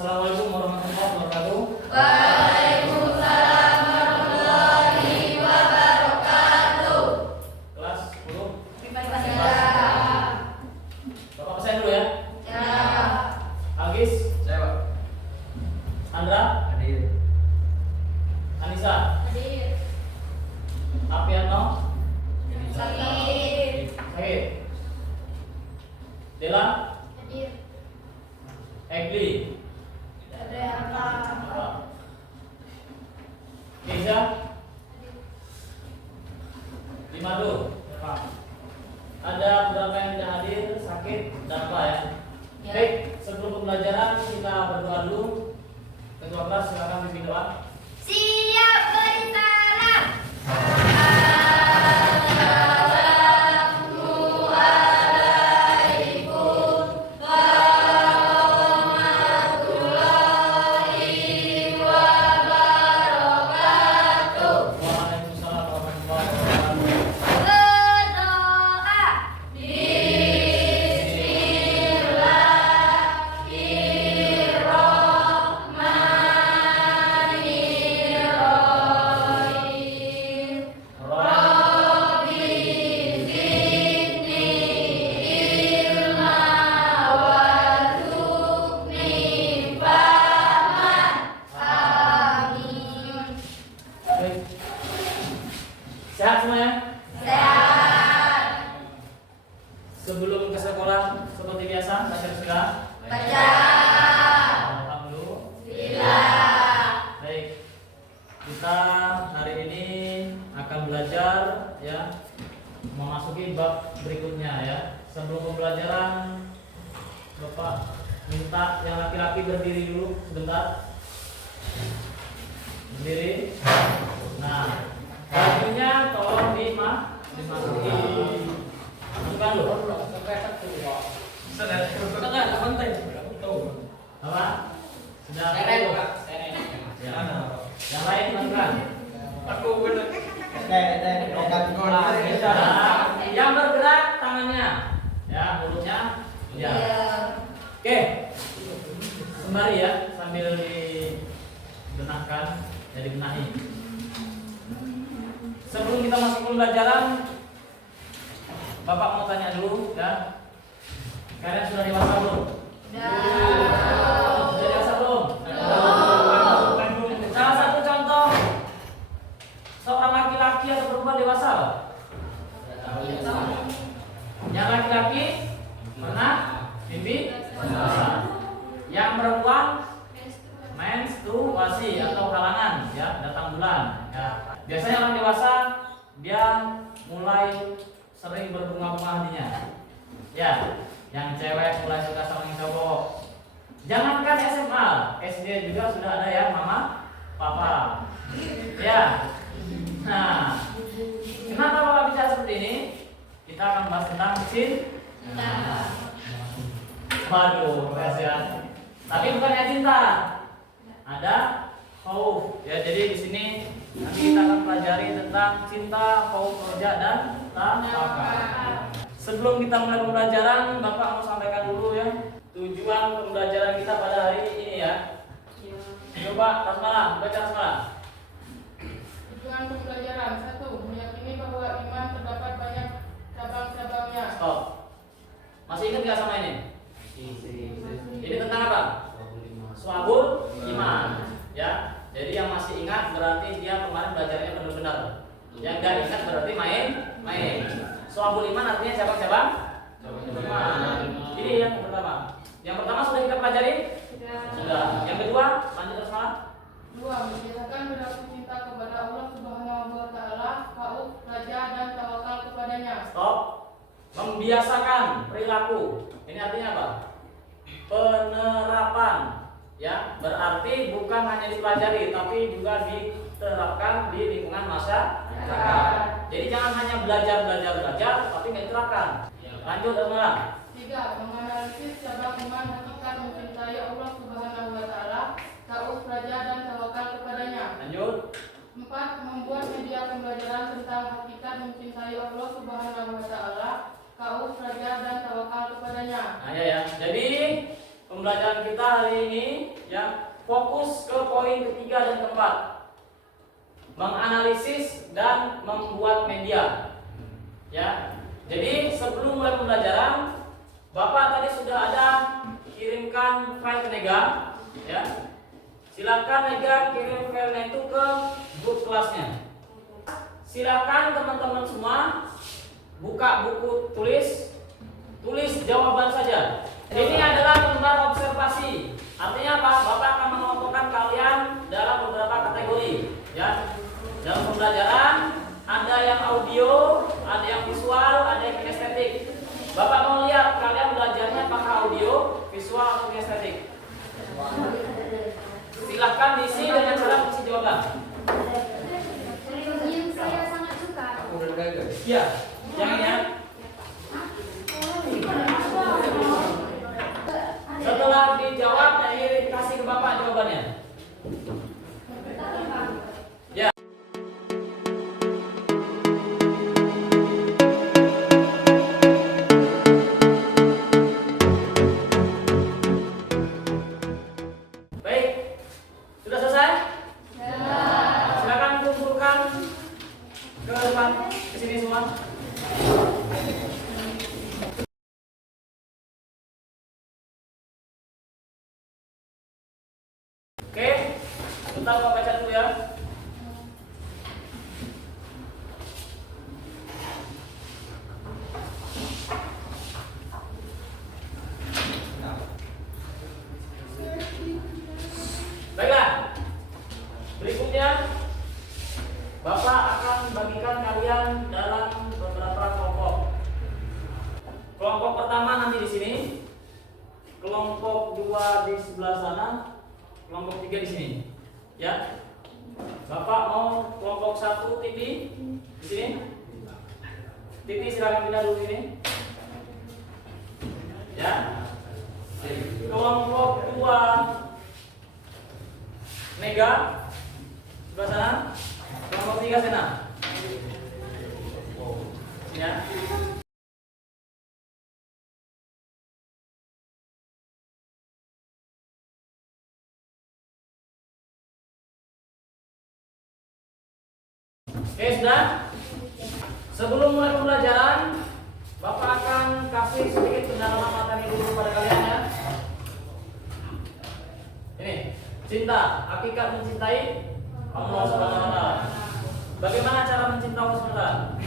Assalamualaikum warahmatullahi wabarakatuh. Waalaikumsalam warahmatullahi wabarakatuh. Kelas 10. Ya. Bapak pesan dulu ya. Ya. Agis, Saya Pak. Andra, Hadir. Anissa, Hadir. Apiano, Hadir. Sakit, Dela, Hadir. Egli, Keza, Limadu. Ada beberapa yang tidak hadir, sakit, dan apa ya? Ya. Baik, sebelum pembelajaran kita berdoa dulu. Ketua kelas silakan pimpin doa. Siap bersalam. Waalaikumsalam warahmatullahi wabarakatuh. Berdoa. Bismillahirrahmanirrahim. Rabbi zidni ilma warzuqni fahman. Amin. Baik. Sehat semuanya? Sehat. Sebelum ke sekolah seperti biasa, baca sudah. Baca. Alhamdulillah. Baik. Kita hari ini akan belajar ya, memasuki bab berikutnya ya. Sebelum pembelajaran, Bapak minta yang laki-laki berdiri dulu sebentar. Berdiri. Nah, bajunya tolong dimasuki. Masukkan dulu. Apa? Sudah. Ya. Yang lain masukkan. Nah, yang bergerak tangannya, ya, mulutnya, ya. Oke, sembari ya, sambil dibenahkan, ya dibenahi. Sebelum kita masuk pembelajaran, Bapak mau tanya dulu, ya. Kalian sudah dewasa belum? Sudah dewasa belum? Salah satu contoh seorang laki-laki atau perempuan dewasa. Yang laki-laki pernah mimpi dewasa. Yang perempuan menstruasi atau halangan, ya, datang bulan. Ya. Biasanya orang dewasa dia mulai sering berbunga-bunga hatinya. Ya, yang cewek mulai suka sama yang cowok. Jangankan SMA, SD juga sudah ada ya, mama, papa. Ya. Nah, kenapa Bapak bicara seperti ini? Kita akan bahas tentang cinta. Waduh, ya. Tapi bukannya cinta. Ada khauf. Ya, jadi di sini nanti kita akan pelajari tentang cinta, khauf, roja dan tawakal. Sebelum kita mulai pembelajaran, Bapak mau sampaikan dulu ya tujuan pembelajaran kita pada hari ini ya. Coba Tasmala, baca Tasmala. Tujuan pembelajaran 1. Meyakini bahwa iman terdapat banyak cabang-cabangnya. Stop. Masih ingat nggak sama ini? Ini tentang apa? Suabul iman. Ya. Jadi yang masih ingat berarti dia kemarin belajarnya benar-benar. Yang nggak ingat berarti main. Suabul iman artinya cabang-cabang iman. Ini yang pertama. Yang pertama sudah kita pelajari? Sudah. Yang kedua, lanjut terus malah. 2. Membiasakan berlaku cinta kepada Allah Subhanahu wa taala, khauf, raja dan tawakal kepadanya. Stop. Membiasakan perilaku. Ini artinya apa? Penerapan. Ya, berarti bukan hanya dipelajari tapi juga diterapkan di lingkungan masyarakat. Jadi jangan hanya belajar, tapi nggak diterapkan. Lanjut Tasmala. 3. Menganalisis cabang iman hakikat mencintai Allah Subhanahu wa taala, khauf, raja dan tawakal kepadanya. Lanjut. 4. Membuat media pembelajaran tentang hakikat mencintai Allah Subhanahu wa taala, khauf, raja dan tawakal kepadanya. Nah ya. Jadi pembelajaran kita hari ini ya ketiga dan keempat, menganalisis dan membuat media. Ya, jadi sebelum mulai pembelajaran, Bapak tadi sudah ada kirimkan file ke Nega. Ya, silakan Nega kirim filenya itu ke grup kelasnya. Silakan teman-teman semua buka buku tulis jawaban saja. Ini adalah lembar observasi. Artinya apa? Bapak akan mengelompokkan kalian dalam beberapa kategori. Ya, dalam pembelajaran ada yang audio, ada yang visual, ada yang kinestetik. Bapak mau lihat kalian belajarnya apakah audio, visual atau kinestetik. Silahkan diisi dengan cara mengisi jawaban. Yang saya sangat suka. Ya, yang ini ya. Setelah dijawab, kasih ke Bapak jawabannya. Ya. Baik, sudah selesai? Silakan kumpulkan ke depan, ke sini semua. Oke, bentar Bapak baca dulu ya. Baiklah, berikutnya Bapak akan bagikan kalian dalam beberapa kelompok. Kelompok pertama nanti di sini, kelompok dua di sebelah sana, kelompok 3 di sini. Ya. Bapak mau kelompok 1 TV di sini. TV silakan pindah dulu sini. Ya. Kelompok 2 Mega sebelah sana. Kelompok 3 sana. Ya. Oke, sudah? Sebelum mulai pembelajaran, Bapak akan kasih sedikit pendalaman materi dulu pada kalian ya. Ini, cinta, hakikat mencintai Allah Subhanahu wa taala. Bagaimana cara mencintai Allah Subhanahu wa taala?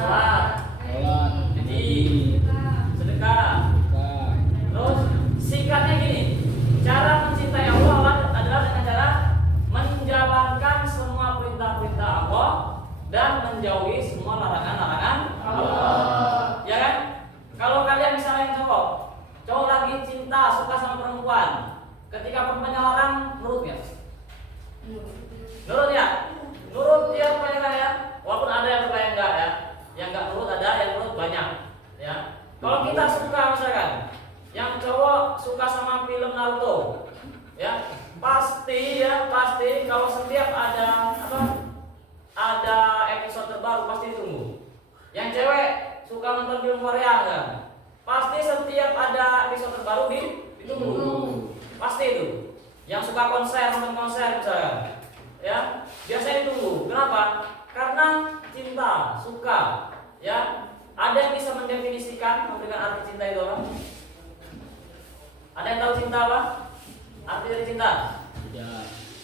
Salat, haji, sedekah. Terus singkatnya gini, cara mencintai Allah adalah dengan cara menjalankan semua perintah-perintah Allah dan menjauhi semua larangan-larangan Allah. Ya kan? Kalau kalian misalnya cowok lagi cinta, suka sama perempuan, ketika perempuannya larang, nurut ya? Nurut ya? Nurut ya kebanyakan ya. Walaupun ada yang suka yang enggak ya. Yang enggak nurut ada, yang nurut banyak. Ya. Kalau kita suka misalkan, yang cowok suka sama film Naruto, ya pasti kalau setiap ada episode terbaru pasti ditunggu. Yang cewek suka nonton film Korea kan, pasti setiap ada episode terbaru ditunggu. Pasti itu. Yang suka nonton konser misalkan, ya biasanya ditunggu. Kenapa? Karena cinta, suka. Ya, ada yang bisa mendefinisikan, memberikan arti cinta itu apa? Ada yang tahu cinta apa? Arti dari cinta?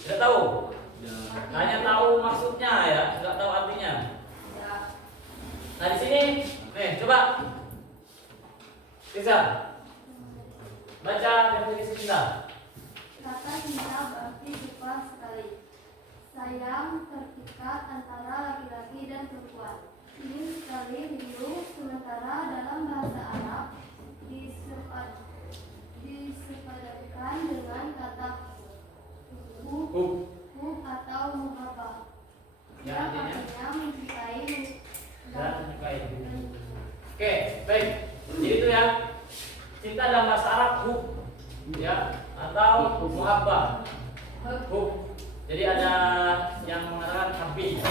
Tidak tahu? Hanya tahu maksudnya ya, tidak tahu artinya. Nah di sini, nih coba, bisa baca definisi cinta. Kata cinta berarti suka sekali. Sayang terikat antara laki-laki dan perempuan. Ingin sekali hidup, sementara dalam bahasa Arab disepadankan dengan kata hub atau muhabbah. Ya, Yang artinya mencintai dan menyukai. Oke, baik. Jadi itu ya. Cinta dalam bahasa Arab hub, ya, atau muhabbah. Hub. Jadi ada yang mengatakan habbi,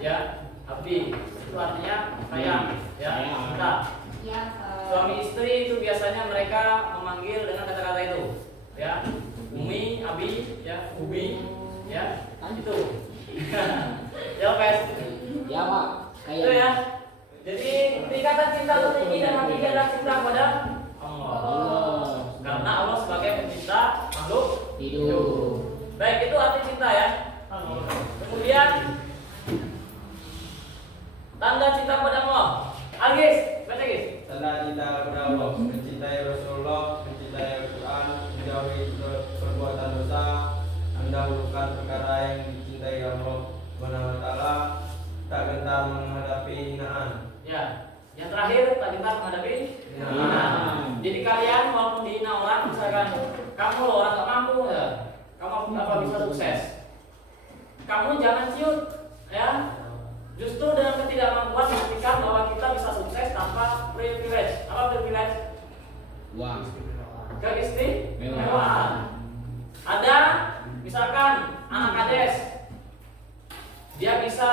ya, habbi itu artinya sayang, ya, cinta. Suami istri itu biasanya mereka memanggil dengan kata-kata itu, ya. Umi, Abi, ya, Ubi, ya, itu. Ya, Pes. Ya Pak, Itu ya. Jadi tingkatan cinta tertinggi dan hakiki adalah cinta kepada Allah. Allah. Karena Allah sebagai pencipta makhluk Hidup. baik, itu arti cinta ya. Kemudian tanda cinta kepada Allah. Agis, baca Gis. Tanda cinta kepada Allah, mencintai Rasulullah, mencintai Al-Quran, menjauhi perbuatan dosa, mendahulukan perkara yang dicintai Allah Subhanahu wa Ta'ala, tak gentar menghadapi hinaan. Ya, yang terakhir tak gentar menghadapi hinaan. Jadi kalian walaupun dihina orang, misalkan kamu loh orang tak mampu, ya, kamu apa bisa sukses, kamu jangan ciut, ya. Justru dengan ketidakmampuan membuktikan bahwa kita bisa sukses tanpa privilege. Apa privilege? Uang. Keistimewaan. Ada misalkan anak kades, dia bisa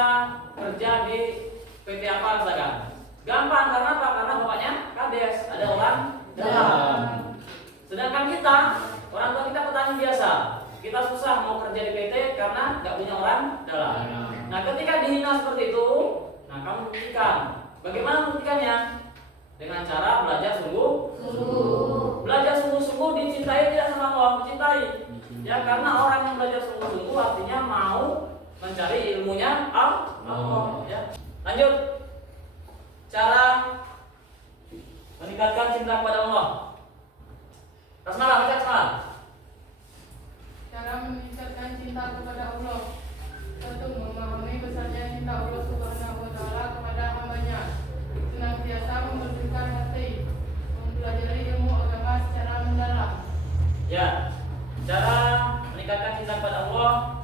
kerja di PT apa misalkan. Gampang karena apa? Karena bapaknya kades, ada orang dalam. Sedangkan kita, orang tua kita petani biasa, kita susah mau kerja di PT karena nggak punya orang dalam. Nah, ketika dihina seperti itu, nah kamu buktikan. Bagaimana membuktikannya? Dengan cara belajar sungguh-sungguh. Belajar sungguh-sungguh dicintai tidak sama Allah, mencintai. Ya, karena orang yang belajar sungguh-sungguh artinya mau mencari ilmunya Allah. Ya. Lanjut. Cara meningkatkan cinta kepada Allah. Basmalah, baca basmalah. Cara meningkatkan cinta kepada Allah. Satu, memahami besarnya cinta Allah Subhanahu wa Ta'ala kepada hambanya. Senantiasa membersihkan hati, mempelajari ilmu agama secara mendalam. Ya, cara meningkatkan cinta kepada Allah,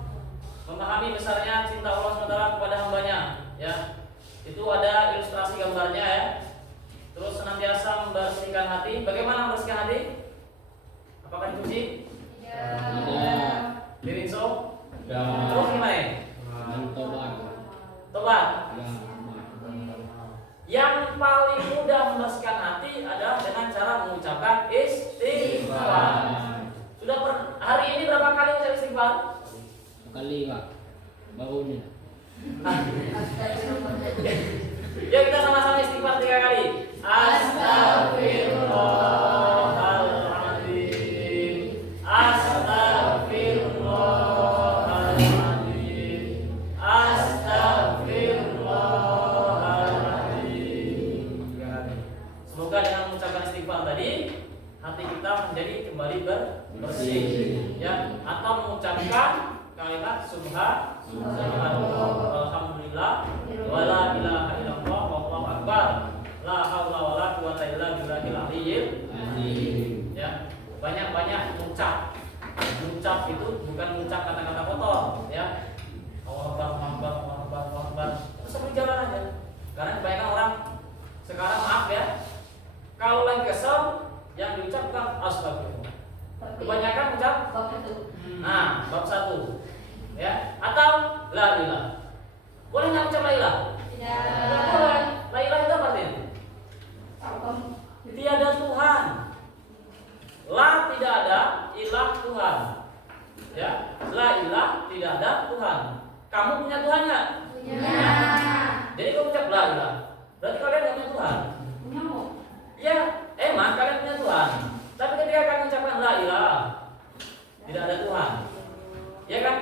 memahami besarnya cinta Allah SWT kepada hambanya. Ya, itu ada ilustrasi gambarnya ya. Terus senantiasa membersihkan hati. Bagaimana membersihkan hati? Apakah dicuci? Tidak. Dirinso? Dan Terus gimana? Mentobat. Tobat. Ya. Yang paling mudah membersihkan hati adalah dengan cara mengucapkan istighfar. Sudah hari ini berapa kali ucap istighfar? Sekali Pak. Baru ini. Yuk kita sama-sama istighfar 3 kali. Astagfirullahaladzim. Astagfirullahaladzim. Astagfirullahaladzim. Semoga dengan mengucapkan istighfar tadi hati kita menjadi kembali bersih, ya, atau mengucapkan kalimat subhanallah, alhamdulillah, wala ilaha illallah, wallahu akbar, la haula wala quwata illa billahil aliyyil azim. Ya, banyak-banyak mengucap. Mengucap itu bukan mengucap kata-kata kotor, ya. Allahu akbar, Allahu akbar, Allahu akbar, Allahu akbar. Terus sambil jalan aja. Karena kebanyakan orang sekarang, maaf ya, kalau lagi kesel yang diucapkan astagfirullah. Kebanyakan ucap nah, bab 1. Ya, atau la ilah. Boleh nggak ucap la ilah? Tidak boleh. La ilah itu apa artinya? Tiada Tuhan. La tidak ada, ilah Tuhan. Ya, la ilah tidak ada Tuhan. Kamu punya Tuhan nggak? Punya. Jadi kalau ucap la ilah, berarti kalian nggak punya Tuhan. Ya, emang kalian punya Tuhan. Tapi ketika kalian ucapkan la ilah, tidak ada Tuhan. Ya kan?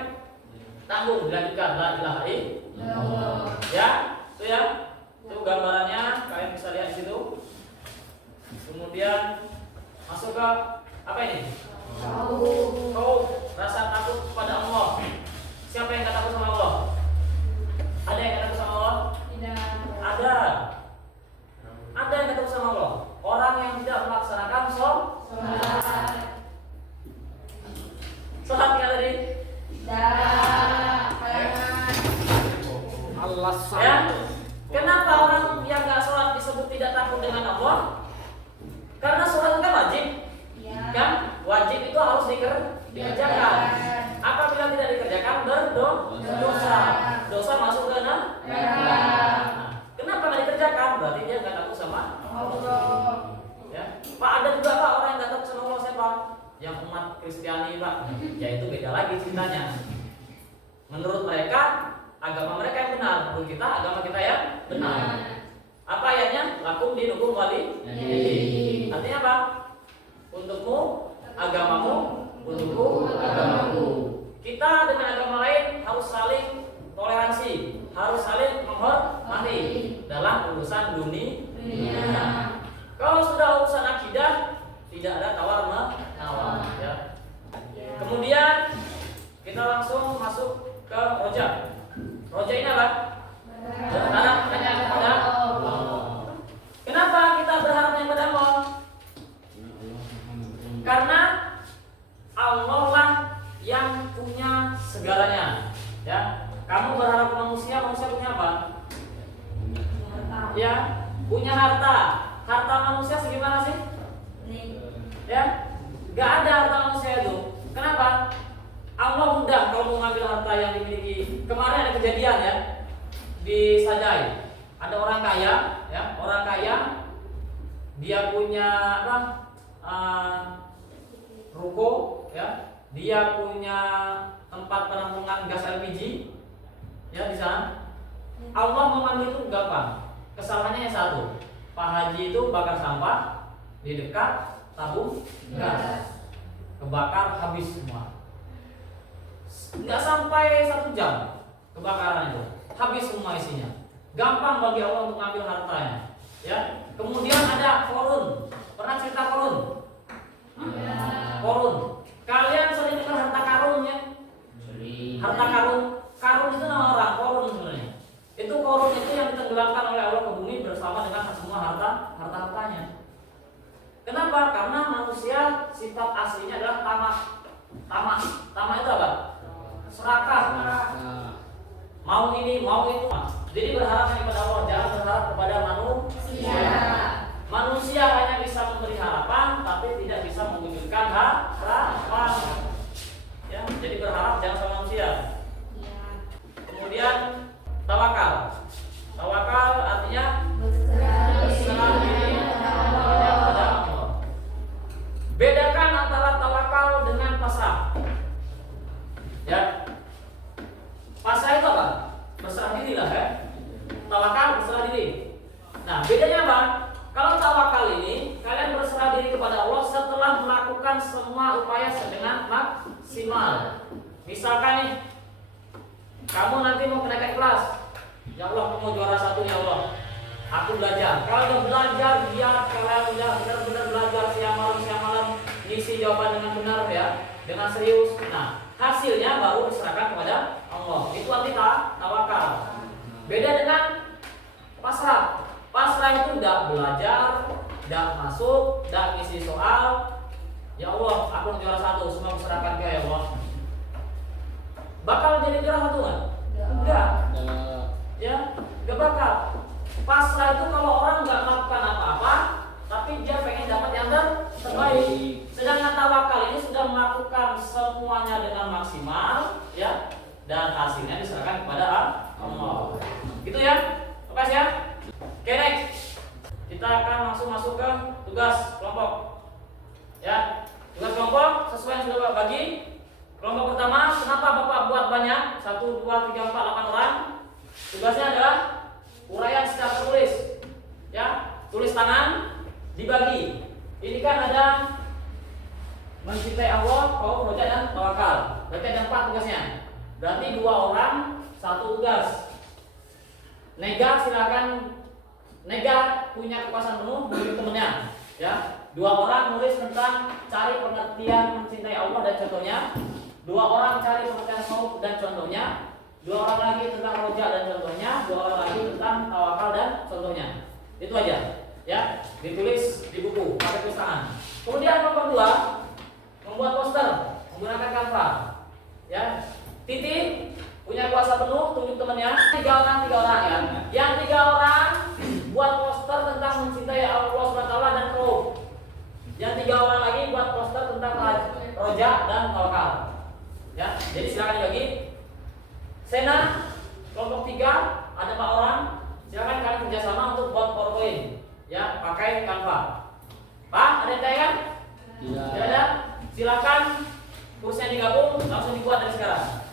Tanggung dilanjutkan la ilaha illallah. Ya, itu ya. Itu gambarannya, kalian bisa lihat di situ. Kemudian masuk ke apa ini? Rasa takut kepada Allah. Siapa yang nggak takut sama Allah? Ada yang nggak takut sama Allah? Ada. Ada yang nggak takut sama Allah. Orang yang tidak melaksanakan sholat nggak tadi? Alasan. Ya. Kenapa orang yang nggak sholat disebut tidak takut dengan Allah? Karena sholat kan wajib, kan? Wajib itu harus dikerjakan. Apabila tidak dikerjakan berdosa. Dosa masuk ke neraka. Nah, kenapa nggak dikerjakan? Berarti dia nggak takut sama Allah. Ya. Pak, ada juga Pak orang yang nggak takut sama Allah, siapa? yang umat Kristiani Pak, yaitu beda lagi ceritanya. Menurut mereka agama mereka yang benar, menurut kita agama kita yang benar. Apa ayatnya? Lakum dinukum wali. Artinya apa? Untukmu agamamu, untukku agamaku. Kita dengan agama lain harus saling toleransi, harus saling menghormati dalam urusan dunia. Kalau sudah urusan akidah, tidak ada tawar menawar. Ya. Kemudian kita langsung masuk ke roja. Roja ini apa? Berharap hanya kepada Allah. Kenapa kita berharap hanya kepada Allah? Karena Allah lah yang punya segalanya. Ya, kamu berharap manusia punya apa? Ya, punya harta. Harta manusia segimana sih? Ya, nggak ada harta manusia itu. Kenapa? Allah mudah kalau mau ngambil harta yang dimiliki. Kemarin ada kejadian ya di Sajai. Ada orang kaya, ya, orang kaya. Dia punya apa? Ruko, ya. Dia punya tempat penampungan gas LPG, ya di sana. Allah mengambil itu gampang. Kesalahannya yang satu. Pak Haji itu bakar sampah di dekat tabung gas, kebakar habis semua. Nggak sampai 1 jam kebakaran itu, habis semua isinya. Gampang bagi Allah untuk mengambil hartanya. Ya. Kemudian ada korun. Pernah cerita korun? Korun. Kalian sering dengar harta karun ya? Harta karun. Karun itu nama orang, korun sebenarnya. Itu korun itu yang ditenggelamkan oleh Allah ke bumi bersama dengan semua harta-hartanya. Kenapa? Karena manusia sifat aslinya adalah tamak. Tamak itu apa? Serakah. Mau ini, mau itu. Jadi berharap kepada Allah, jangan berharap kepada manusia. Manusia hanya bisa memberi harapan, tapi tidak bisa mewujudkan harapan. Ya, jadi berharap jangan sama manusia. Kemudian tawakal. Tawakal artinya berserah diri kepada Allah. Bedakan antara tawakal dengan pasrah. Ya. Pasrah itu apa? Berserah diri lah ya. Tawakal berserah diri. Nah, bedanya apa? Kalau tawakal ini kalian berserah diri kepada Allah setelah melakukan semua upaya dengan maksimal. Misalkan nih, kamu nanti mau kenaikan kelas. Ya Allah, aku mau juara 1 ya Allah. Aku belajar. Kalau udah belajar, biar kalian udah benar-benar belajar siang malam ngisi jawaban dengan benar ya, dengan serius. Nah, hasilnya baru diserahkan kepada Allah. Itu artinya tawakal. Beda dengan pasrah. Pasrah itu udah belajar, udah masuk, udah ngisi soal. Ya Allah, aku mau juara 1, semua diserahkan ke ya Allah. Bakal jadi juara 1 nggak? Enggak. Ya, enggak bakal. Pasrah itu kalau orang nggak melakukan apa-apa, tapi dia pengen dapat yang terbaik. Sedangkan tawakal ini sudah melakukan semuanya dengan maksimal, ya, dan hasilnya diserahkan kepada Allah. Gitu ya, lepas ya. Oke, next. Kita akan langsung masuk ke tugas kelompok. Ya, tugas kelompok sesuai yang sudah Bapak bagi. Kelompok pertama, kenapa Bapak buat banyak? 1, 2, 3, 4, 8 orang. Tugasnya adalah uraian secara tertulis. Ya, tulis tangan, dibagi. Ini kan ada mencintai Allah, kaum roja dan tawakal. Berarti ada 4 tugasnya. Berarti 2 orang, 1 tugas. Nega silakan. Nega punya kekuasaan penuh menjadi temennya. Ya, 2 orang nulis tentang cari pengertian mencintai Allah dan contohnya. 2 orang cari pengertian khauf dan contohnya. 2 orang lagi tentang roja dan contohnya. 2 orang lagi tentang tawakal dan contohnya. Itu aja. Ya, ditulis di buku pakai tulis tangan. Kemudian nomor 2, membuat poster menggunakan Canva. Ya, Titi punya kuasa penuh, tunjuk temannya. 3 orang ya. Yang 3 orang buat poster tentang mencintai Allah SWT dan khauf. Yang 3 orang lagi buat poster tentang roja dan tawakal. Ya, jadi silakan dibagi. Sena kelompok 3 ada 4 orang. Silakan kalian kerjasama untuk buat PowerPoint. Ya, pakai Canva. Pak, ada yang tanya kan? Tidak ada. Silakan kursnya digabung, langsung dibuat dari sekarang.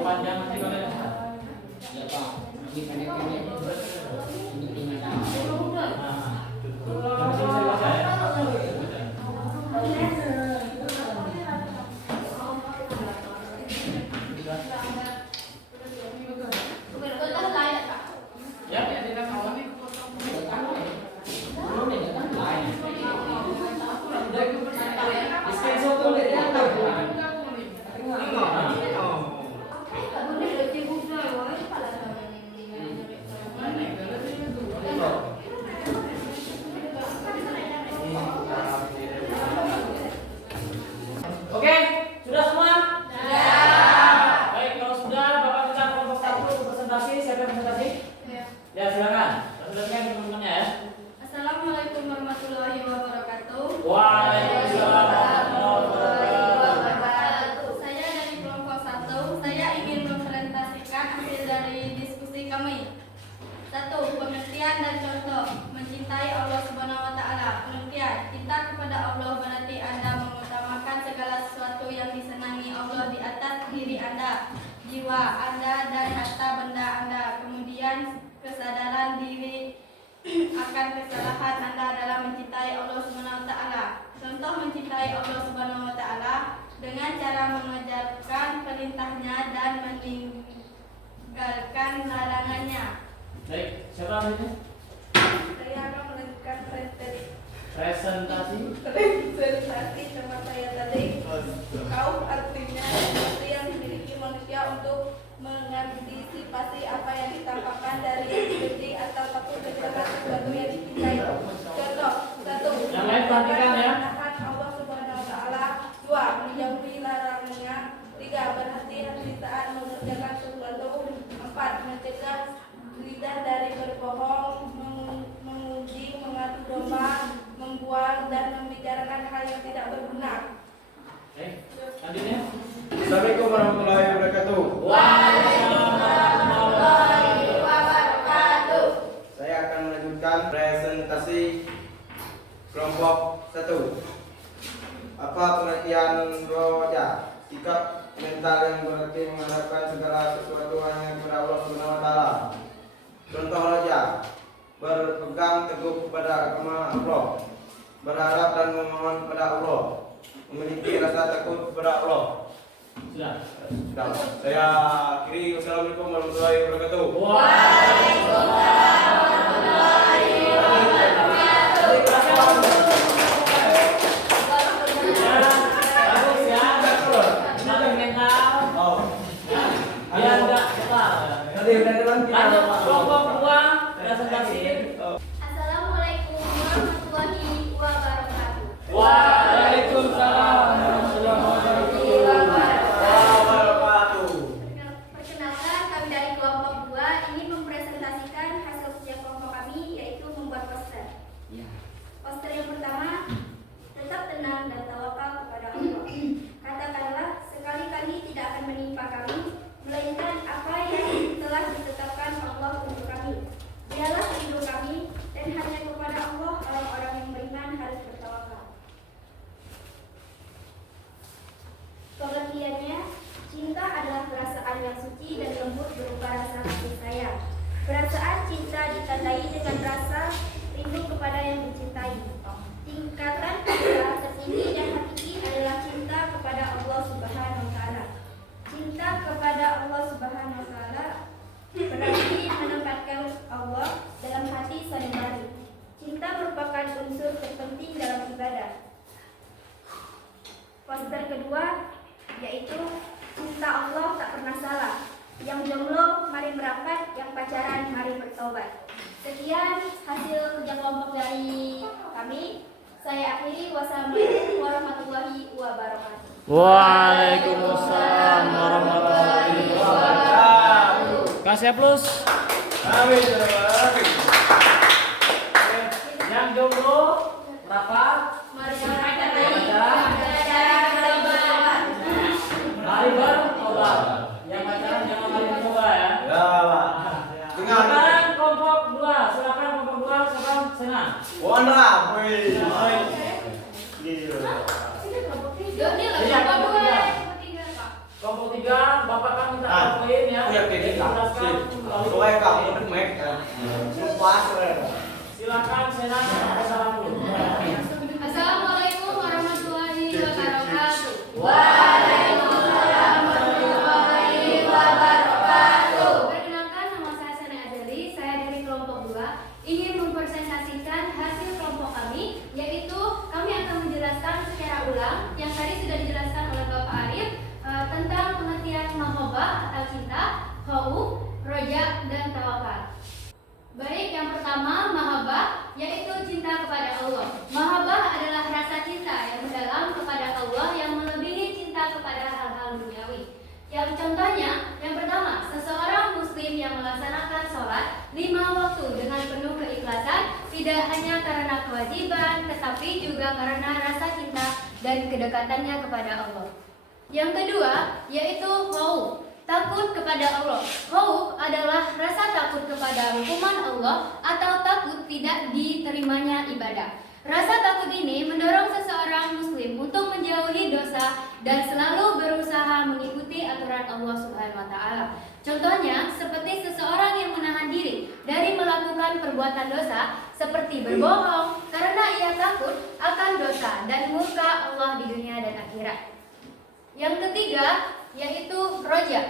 Panjang nanti kalian. Ya Pak, ini pendek-pendek. Ini tinggal. Ya, oke, sudah semua? Baik, kalau sudah, Bapak minta kelompok 1 untuk presentasi. Siapa yang presentasi? Ya, silakan. Presentasikan ke teman-temannya ya. Assalamualaikum warahmatullahi wabarakatuh. Waalaikumsalam warahmatullahi wabarakatuh. Saya dari kelompok 1. Saya ingin mempresentasikan hasil dari diskusi kami. 1. Pengertian dan contoh. Mencintai Allah Subhanahu wa taala. Pengertian: cinta kepada Allah berarti Anda mengutamakan segala sesuatu yang disenangi Allah di atas diri Anda, jiwa Anda, dan harta benda Anda. Kemudian kesadaran diri akan kesalahan Anda dalam mencintai Allah Subhanahu wa taala. Contoh mencintai Allah Subhanahu wa taala dengan cara mengerjakan perintahnya dan meninggalkan larangannya. Baik, siapa namanya? Saya akan melanjutkan Presentasi. sama saya tadi. Kaum artinya seperti yang dimiliki manusia untuk mengantisipasi apa yang ditampakkan dari yang dibenci atau takut kehilangan sesuatu yang dicintai. Contoh: 1. Yang lain perhatikan ya. Menahan Allah Subhanahu wa taala. 2. Menjauhi larangannya. 3. Berhati-hati saat mengerjakan sesuatu. 4. Mencegah lidah dari berbohong, menguji, mengadu domba, membuang, dan membicarakan hal yang tidak berguna. Oke, selanjutnya. Assalamualaikum warahmatullahi wabarakatuh. Waalaikumsalam warahmatullahi wabarakatuh. Saya akan melanjutkan presentasi kelompok 1. Apa pengertian roja? Sikap mental yang berarti mengharapkan segala sesuatu hanya kepada Allah Subhanahu wa taala. Contoh roja: berpegang teguh kepada agama Allah, berharap dan memohon kepada Allah, memiliki rasa takut kepada Allah. Sudah. Sudah. Saya akhiri. Wassalamualaikum warahmatullahi wabarakatuh. Waalaikumsalam warahmatullahi wabarakatuh. Bagus ya. Nanti mental. Oh. Biar enggak kepal. Tadi udah Lanjut kelompok 2 presentasi. Assalamualaikum warahmatullahi wabarakatuh. Waalaikumsalam warahmatullahi wabarakatuh. Perkenalkan, kami dari kelompok 2 ingin mempresentasikan hasil kerja kelompok kami, yaitu membuat poster. Ya. Poster yang pertama: tetap tenang dan tawakal kepada Allah. Katakanlah, sekali-kali tidak akan menimpa kami, melainkan apa yang telah ditetapkan Allah untuk kami. Dialah ridho kami, dan hanya kepada Allah orang-orang yang beriman harus bertawakal. Pengertiannya: cinta adalah perasaan yang suci dan lembut berupa rasa kasih sayang. Perasaan cinta ditandai dengan rasa rindu kepada yang dicintai. Tingkatan cinta tertinggi dan hakiki adalah cinta kepada Allah Subhanahu wa taala. Cinta kepada Allah Subhanahu wa taala berarti menempatkan Allah dalam Yang jomblo, mari berangkat. Yang pacaran, mari bertobat. Sekian hasil kerja kelompok dari kami. Saya akhiri. Wassalamualaikum warahmatullahi wabarakatuh. Waalaikumsalam warahmatullahi wabarakatuh. Kasih plus. Yang jomblo rapat. Mari bertobat. Yang pacaran jangan mari mencoba ya. Ya, Pak. Silakan kelompok 2. Silakan kelompok 2. Silakan Sena. Wondra, woi. Kelompok 3, Bapak kan minta poin ya. Dijelaskan melalui silakan Sena sampai salam dulu. Assalamualaikum warahmatullahi wabarakatuh. Waalaikumsalam warahmatullahi wabarakatuh. Perkenalkan, nama saya Sena Azali. Saya dari kelompok 2 ingin mempresentasikan hasil kelompok kami, yaitu kami akan menjelaskan secara ulang yang tadi sudah dijelaskan oleh Bapak Arif tentang pengertian mahabbah atau cinta, khauf, roja, dan tawakal. Baik, yang pertama mahabbah, yaitu cinta kepada Allah. Mahabbah adalah rasa cinta yang mendalam kepada Allah yang melebihi cinta kepada hal-hal duniawi. Yang contohnya, yang pertama, seseorang muslim yang melaksanakan sholat 5 waktu dengan penuh keikhlasan, tidak hanya karena kewajiban, tetapi juga karena rasa cinta dan kedekatannya kepada Allah. Yang kedua, yaitu khauf, takut kepada Allah. Khauf adalah rasa takut kepada hukuman Allah atau takut tidak diterimanya ibadah. Rasa takut ini mendorong seseorang muslim untuk menjauhi dosa dan selalu berusaha mengikuti aturan Allah Subhanahu wa taala. Contohnya, seperti seseorang yang menahan diri dari melakukan perbuatan dosa seperti berbohong karena ia takut akan dosa dan murka Allah di dunia dan akhirat. Yang ketiga, yaitu roja.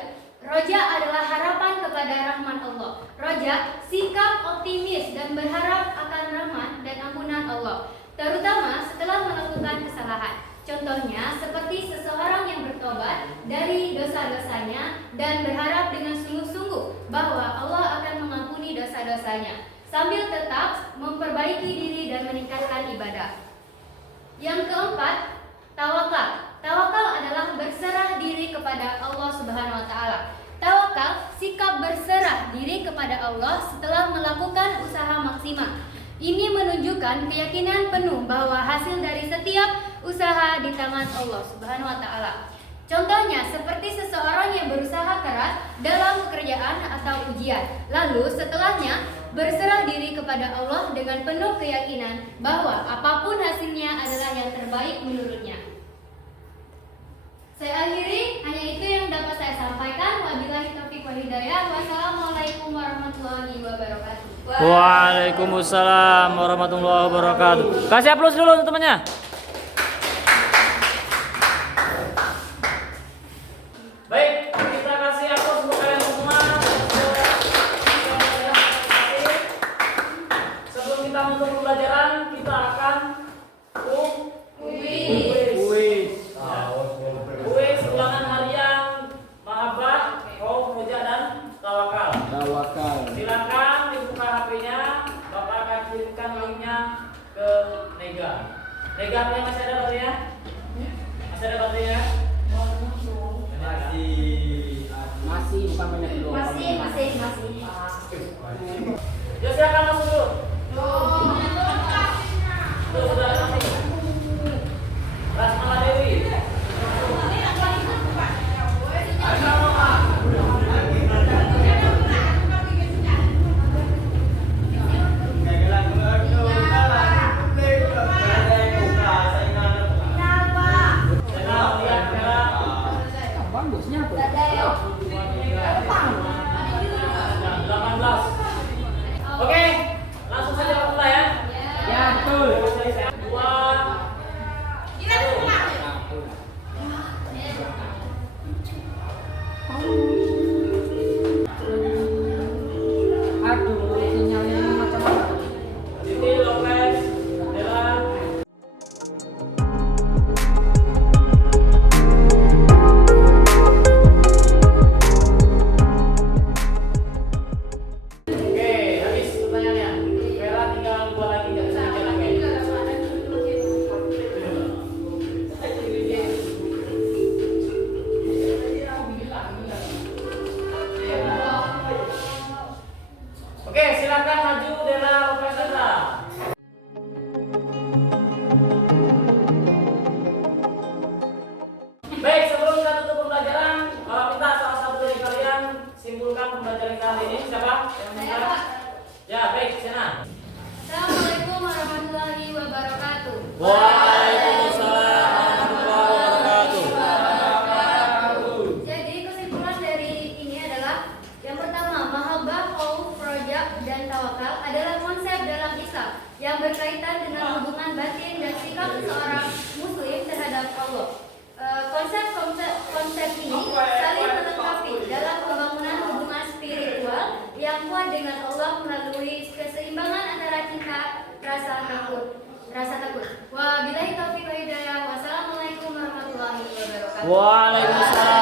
Roja adalah harapan kepada rahmat Allah. Roja, sikap optimis dan berharap akan rahmat dan ampunan Allah, terutama setelah melakukan kesalahan. Contohnya, seperti seseorang yang bertobat dari dosa-dosanya dan berharap dengan sungguh-sungguh bahwa Allah akan mengampuni dosa-dosanya, sambil tetap memperbaiki diri dan meningkatkan ibadah. Yang keempat, tawakal. Tawakal adalah berserah diri kepada Allah Subhanahu wa taala. Tawakal, sikap berserah diri kepada Allah setelah melakukan usaha maksimal. Ini menunjukkan keyakinan penuh bahwa hasil dari setiap usaha di tangan Allah Subhanahu wa taala. Contohnya, seperti seseorang yang berusaha keras dalam pekerjaan atau ujian, lalu setelahnya berserah diri kepada Allah dengan penuh keyakinan bahwa apapun hasilnya adalah yang terbaik menurutnya. Saya akhiri, hanya itu yang dapat saya sampaikan. Wabillahi taufiq wal hidayah. Wassalamualaikum warahmatullahi wabarakatuh. Waalaikumsalam warahmatullahi wabarakatuh. Kasih aplaus dulu untuk temannya. Baik, kita kasih aplaus untuk kalian semua. Sebelum kita menutup pembelajaran, kita akan kuis ulangan harian mahabbah, khauf, roja, dan tawakal. Silakan dibuka HP-nya, Bapak akan kirimkan linknya ke Nega. Nega-nya masih ada baterainya? Masih ada baterainya? Masih bukan banyak dulu. Masih. Ya silakan masuk dulu. Tuh, sudah masih. Rasmala Dewi. Bagusnya apa? 18. hari ini siapa? Yang Saya, memulai? Pak. Ya, baik, sana. Assalamualaikum warahmatullahi wabarakatuh. Waalaikumsalam warahmatullahi wabarakatuh. Jadi kesimpulan dari ini adalah yang pertama, mahabbah, khauf, roja, dan tawakal adalah konsep dalam Islam yang berkaitan dengan hubungan batin dan sikap seseorang muslim terhadap Allah. Konsep ini saling melengkapi dalam pembangunan hubungan spiritual yang kuat dengan Allah melalui keseimbangan antara cinta, rasa takut. Wabillahi taufiq wal hidayah. Wassalamualaikum warahmatullahi wabarakatuh. Waalaikumsalam